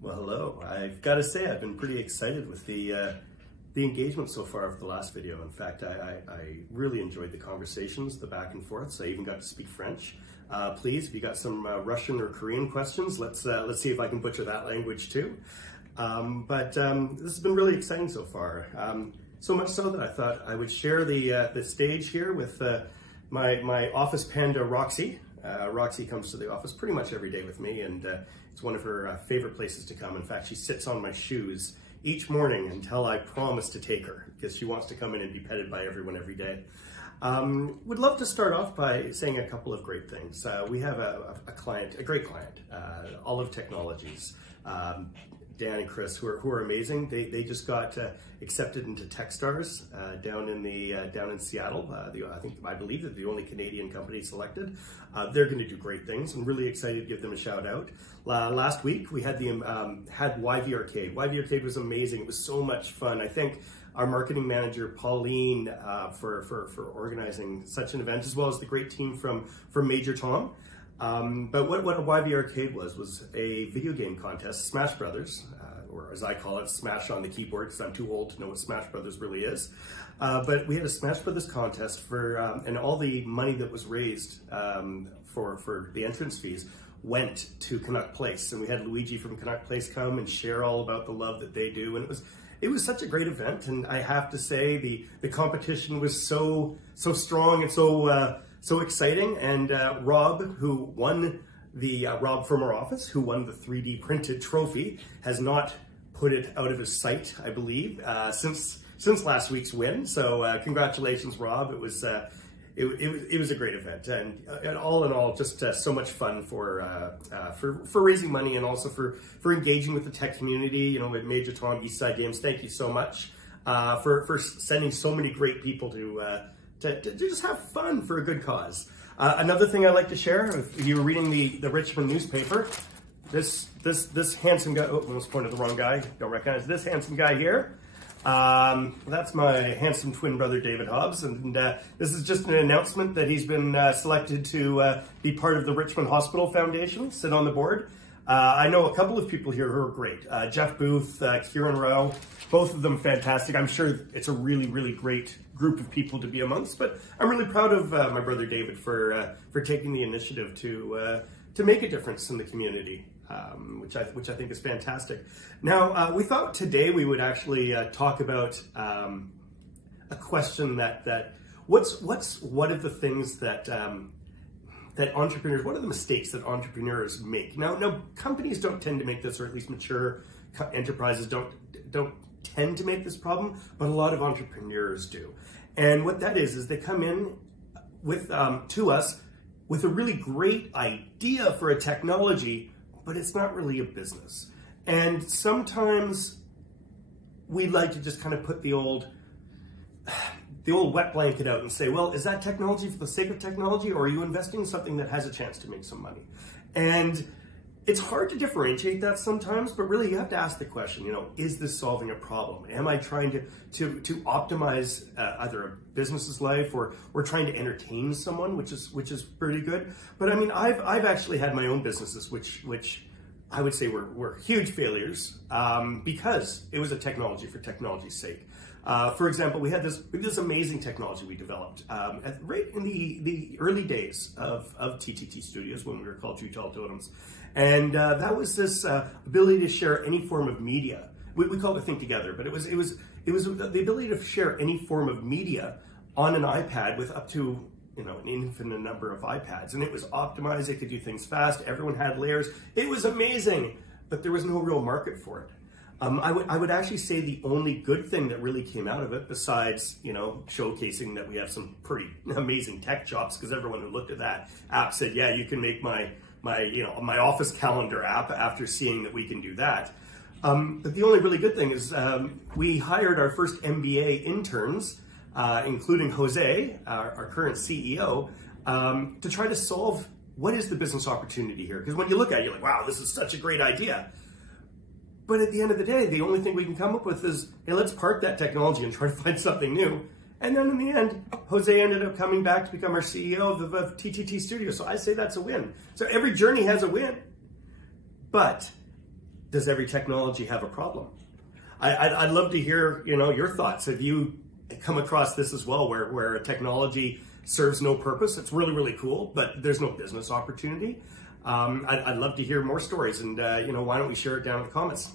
Well, hello. I've got to say I've been pretty excited with the engagement so far of the last video. In fact, I really enjoyed the conversations, the back and forths. I even got to speak French. Please, if you got some Russian or Korean questions, let's see if I can butcher that language too. This has been really exciting so far. So much so that I thought I would share the stage here with my office panda, Roxy. Roxy comes to the office pretty much every day with me, and it's one of her favorite places to come. In fact, she sits on my shoes each morning until I promise to take her, because she wants to come in and be petted by everyone every day. Would love to start off by saying a couple of great things. We have a great client, Olive Technologies. Dan and Chris, who are amazing. They just got accepted into Techstars down in Seattle. I believe they're the only Canadian company selected. They're going to do great things. I'm really excited to give them a shout out. Last week we had YV Arcade. YV Arcade was amazing. It was so much fun. I thank our marketing manager Pauline for organizing such an event, as well as the great team from Major Tom. But what a YV Arcade was a video game contest, Smash Brothers, or as I call it, Smash on the keyboard, because I'm too old to know what Smash Brothers really is. But we had a Smash Brothers contest for, and all the money that was raised for the entrance fees went to Canuck Place. And we had Luigi from Canuck Place come and share all about the love that they do. And it was such a great event. And I have to say the competition was so strong and so exciting. And Rob, who won Rob from our office, who won the 3D printed trophy, has not put it out of his sight, I believe, since last week's win. So congratulations, Rob. It was a great event, and all in all, just so much fun for raising money, and also for engaging with the tech community. You know, with Major Tom, Eastside Games, thank you so much for sending so many great people to just have fun for a good cause. Another thing I'd like to share, if you were reading the Richmond newspaper, this handsome guy, oh, almost pointed the wrong guy, don't recognize this handsome guy here. That's my handsome twin brother, David Hobbs, and this is just an announcement that he's been selected to be part of the Richmond Hospital Foundation, sit on the board. I know a couple of people here who are great. Jeff Booth, Kieran Rowe, both of them fantastic. I'm sure it's a really, really great group of people to be amongst, but I'm really proud of my brother David for taking the initiative to make a difference in the community, which I think is fantastic. Now, we thought today we would actually talk about a question that what's one of the things that entrepreneurs, what are the mistakes that entrepreneurs make? Now companies don't tend to make this, or at least mature enterprises don't tend to make this problem, but a lot of entrepreneurs do. And what that is they come in with to us with a really great idea for a technology, but it's not really a business. And sometimes we like to just kind of put the old wet blanket out and say, well, is that technology for the sake of technology, or are you investing in something that has a chance to make some money? And it's hard to differentiate that sometimes, but really you have to ask the question, you know, is this solving a problem? Am I trying to optimize either a business's life, or we're trying to entertain someone, which is pretty good. But I mean, I've actually had my own businesses, which I would say were huge failures because it was a technology for technology's sake. For example, we had this amazing technology we developed right in the early days of TTT Studios, when we were called True Tall Totems. And that was this ability to share any form of media. We called it Think Together, but it was the ability to share any form of media on an iPad with up to, you know, an infinite number of iPads. And it was optimized, it could do things fast, everyone had layers. It was amazing, but there was no real market for it. I would actually say the only good thing that really came out of it, besides, you know, showcasing that we have some pretty amazing tech chops, because everyone who looked at that app said, yeah, you can make my office calendar app after seeing that we can do that. But the only really good thing is we hired our first MBA interns, including Jose, our current CEO, to try to solve what is the business opportunity here. Because when you look at it, you're like, wow, this is such a great idea. But at the end of the day, the only thing we can come up with is, hey, let's park that technology and try to find something new. And then in the end, Jose ended up coming back to become our CEO of TTT Studios. So I say that's a win. So every journey has a win. But does every technology have a problem? I'd love to hear, you know, your thoughts. Have you come across this as well, where a technology serves no purpose? It's really, really cool, but there's no business opportunity. I'd love to hear more stories, and you know, why don't we share it down in the comments?